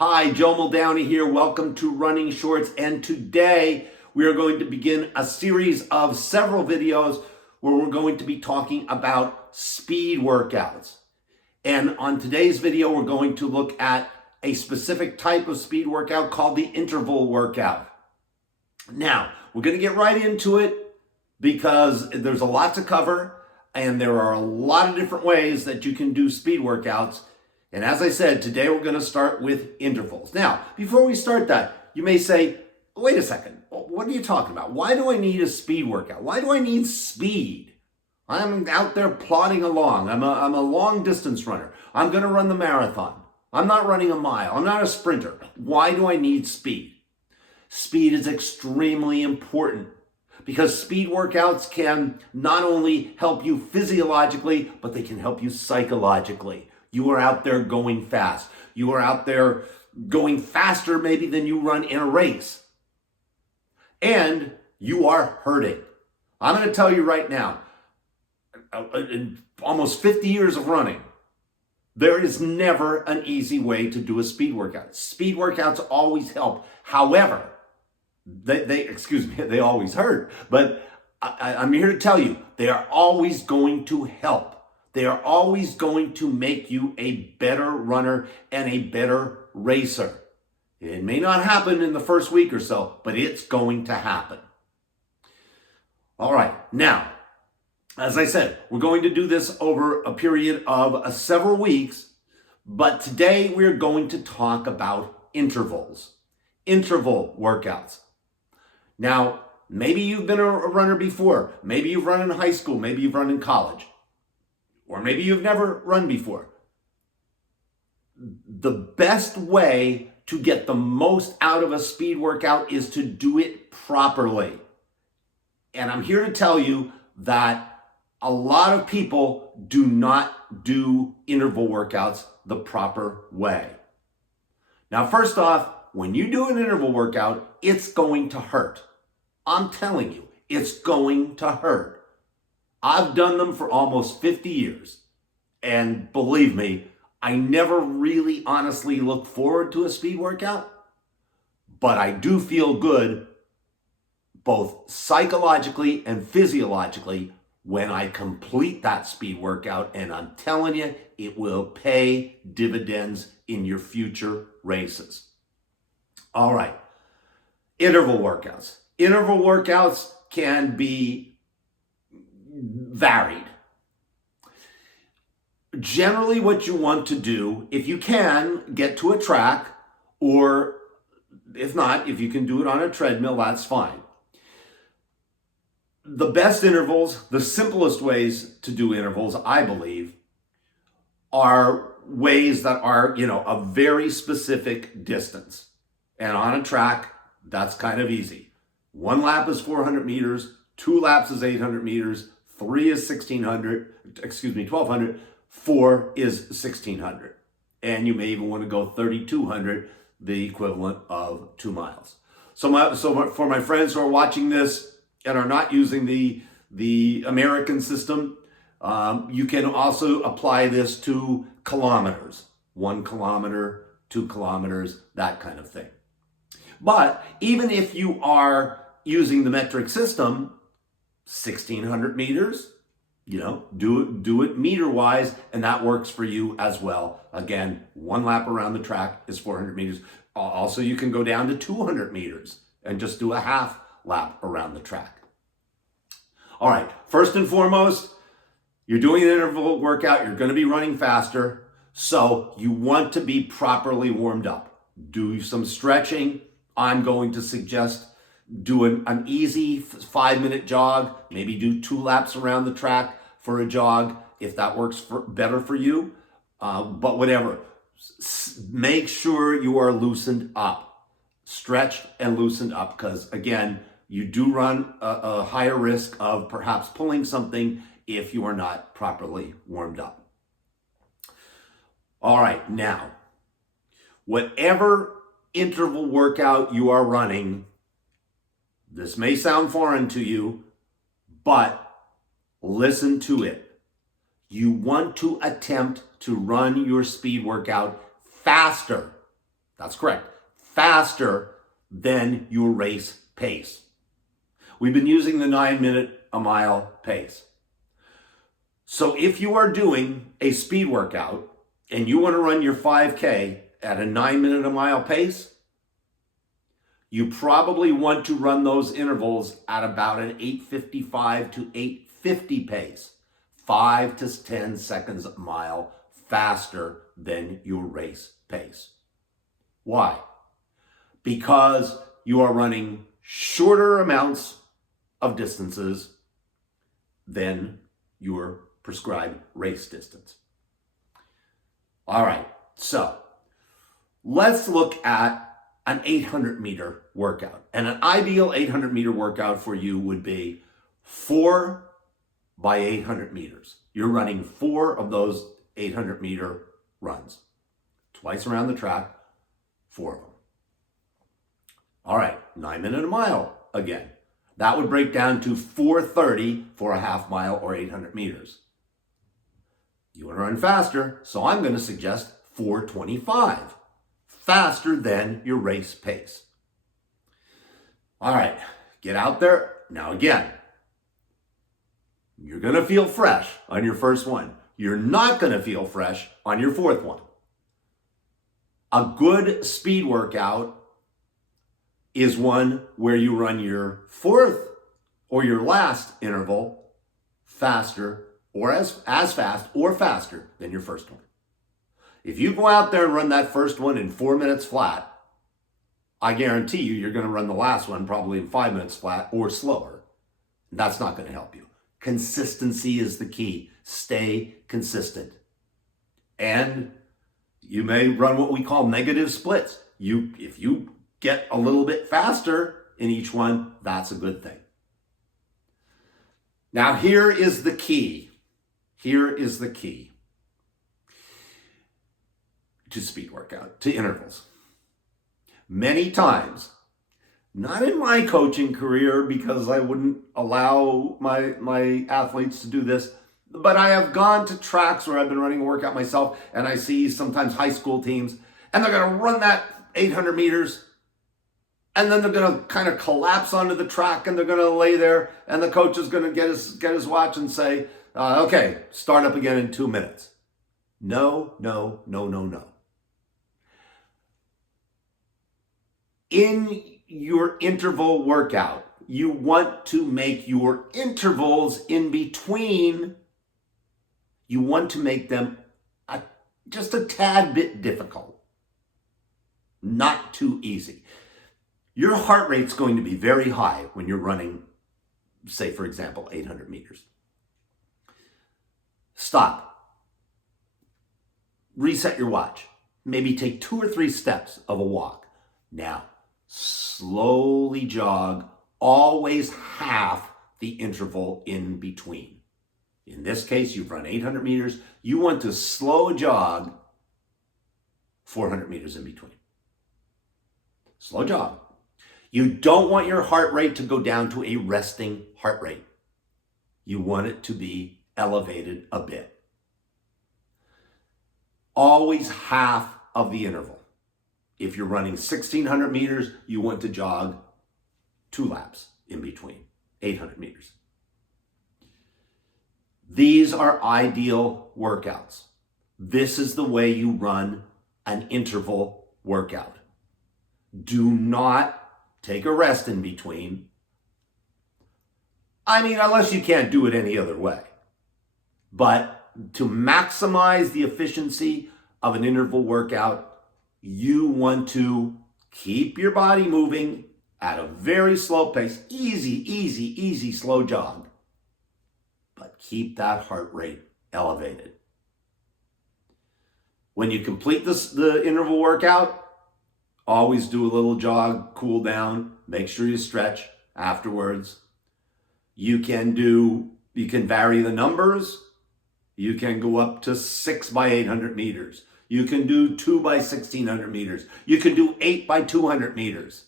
Hi, Joe Muldowney here. Welcome to Running Shorts. And today we are going to begin a series of several videos where we're going to be talking about speed workouts. And on today's video, we're going to look at a specific type of speed workout called the interval workout. Now, we're going to get right into it because there's a lot to cover and there are a lot of different ways that you can do speed workouts. And as I said, today we're going to start with intervals. Now, before we start that, you may say, wait a second, what are you talking about? Why do I need a speed workout? Why do I need speed? I'm out there plodding along. I'm a long distance runner. I'm going to run the marathon. I'm not running a mile. I'm not a sprinter. Why do I need speed? Speed is extremely important because speed workouts can not only help you physiologically, but they can help you psychologically. You are out there going fast. You are out there going faster maybe than you run in a race. And you are hurting. I'm going to tell you right now, in almost 50 years of running, there is never an easy way to do a speed workout. Speed workouts always help. However, they always hurt. But I'm here to tell you, they are always going to help. They are always going to make you a better runner and a better racer. It may not happen in the first week or so, but it's going to happen. All right, now, as I said, we're going to do this over a period of several weeks, but today we're going to talk about interval workouts. Now, maybe you've been a runner before. Maybe you've run in high school. Maybe you've run in college. Or maybe you've never run before. The best way to get the most out of a speed workout is to do it properly. And I'm here to tell you that a lot of people do not do interval workouts the proper way. Now, first off, when you do an interval workout, it's going to hurt. I'm telling you, it's going to hurt. I've done them for almost 50 years. And believe me, I never really honestly look forward to a speed workout, but I do feel good both psychologically and physiologically when I complete that speed workout. And I'm telling you, it will pay dividends in your future races. All right, interval workouts. Interval workouts can be varied. Generally, what you want to do, if you can, get to a track, or if not, if you can do it on a treadmill, that's fine. The best intervals, the simplest ways to do intervals, I believe, are ways that are, a very specific distance. And on a track, that's kind of easy. 1 lap is 400 meters, 2 laps is 800 meters, 3 is 1,200, 4 is 1,600. And you may even want to go 3,200, the equivalent of 2 miles. So for my friends who are watching this and are not using the American system, you can also apply this to kilometers. 1 kilometer, 2 kilometers, that kind of thing. But even if you are using the metric system, 1,600 meters, do it meter-wise, and that works for you as well. Again, 1 lap around the track is 400 meters. Also, you can go down to 200 meters and just do a half lap around the track. All right, first and foremost, you're doing an interval workout. You're going to be running faster, so you want to be properly warmed up. Do some stretching. I'm going to suggest do an easy 5-minute jog, maybe do 2 laps around the track for a jog, if that works better for you. But whatever, make sure you are loosened up, stretched and loosened up, because again, you do run a higher risk of perhaps pulling something if you are not properly warmed up. All right, now, whatever interval workout you are running, this may sound foreign to you, but listen to it. You want to attempt to run your speed workout faster That's correct. Faster than your race pace. We've been using the 9-minute a mile pace. So if you are doing a speed workout and you want to run your 5K at a 9-minute a mile pace, you probably want to run those intervals at about an 8:55 to 8:50 pace, 5 to 10 seconds a mile faster than your race pace. Why? Because you are running shorter amounts of distances than your prescribed race distance. All right, so let's look at an 800-meter workout. And an ideal 800-meter workout for you would be 4 by 800 meters. You're running 4 of those 800-meter runs. Twice around the track, 4 of them. All right, 9-minute a mile again. That would break down to 4:30 for a half mile or 800 meters. You want to run faster, so I'm going to suggest 4:25. Faster than your race pace. All right, get out there. Now again, you're going to feel fresh on your first one. You're not going to feel fresh on your fourth one. A good speed workout is one where you run your fourth or your last interval faster or as fast or faster than your first one. If you go out there and run that first one in 4 minutes flat, I guarantee you're going to run the last one probably in 5 minutes flat or slower. That's not going to help you. Consistency is the key. Stay consistent. And you may run what we call negative splits. If you get a little bit faster in each one, that's a good thing. Now here is the key. Here is the key to speed workout, to intervals. Many times, not in my coaching career because I wouldn't allow my athletes to do this, but I have gone to tracks where I've been running a workout myself and I see sometimes high school teams and they're going to run that 800 meters and then they're going to kind of collapse onto the track and they're going to lay there and the coach is going to get his watch and say, okay, start up again in 2 minutes. No, no, no, no, no. In your interval workout, you want to make your intervals in between, you want to make them just a tad bit difficult. Not too easy. Your heart rate's going to be very high when you're running, say, for example, 800 meters. Stop. Reset your watch. Maybe take 2 or 3 steps of a walk. Now, slowly jog, always half the interval in between. In this case, you've run 800 meters. You want to slow jog 400 meters in between. Slow jog. You don't want your heart rate to go down to a resting heart rate. You want it to be elevated a bit. Always half of the interval. If you're running 1,600 meters, you want to jog 2 laps in between, 800 meters. These are ideal workouts. This is the way you run an interval workout. Do not take a rest in between. I mean, unless you can't do it any other way. But to maximize the efficiency of an interval workout, you want to keep your body moving at a very slow pace. Easy, slow jog. But keep that heart rate elevated. When you complete the interval workout, always do a little jog, cool down, make sure you stretch afterwards. You can vary the numbers. You can go up to 6 by 800 meters. You can do 2 by 1,600 meters. You can do 8 by 200 meters.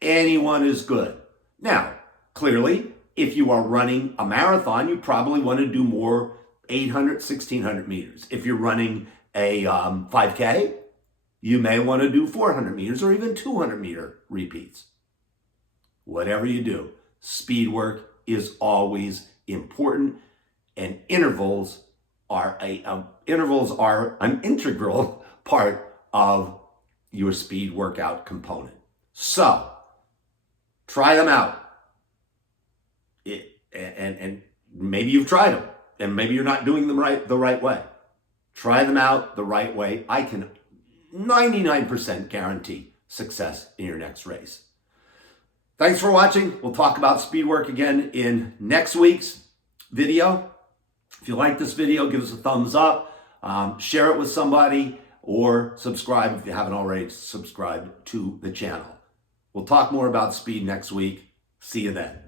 Anyone is good. Now, clearly, if you are running a marathon, you probably want to do more 800, 1,600 meters. If you're running a 5K, You may want to do 400 meters or even 200 meter repeats. Whatever you do, speed work is always important, and intervals are an integral part of your speed workout component. So try them out. And maybe you've tried them, and maybe you're not doing them the right way. Try them out the right way. I can 99% guarantee success in your next race. Thanks for watching. We'll talk about speed work again in next week's video. If you like this video, give us a thumbs up, share it with somebody, or subscribe if you haven't already subscribed to the channel. We'll talk more about speed next week. See you then.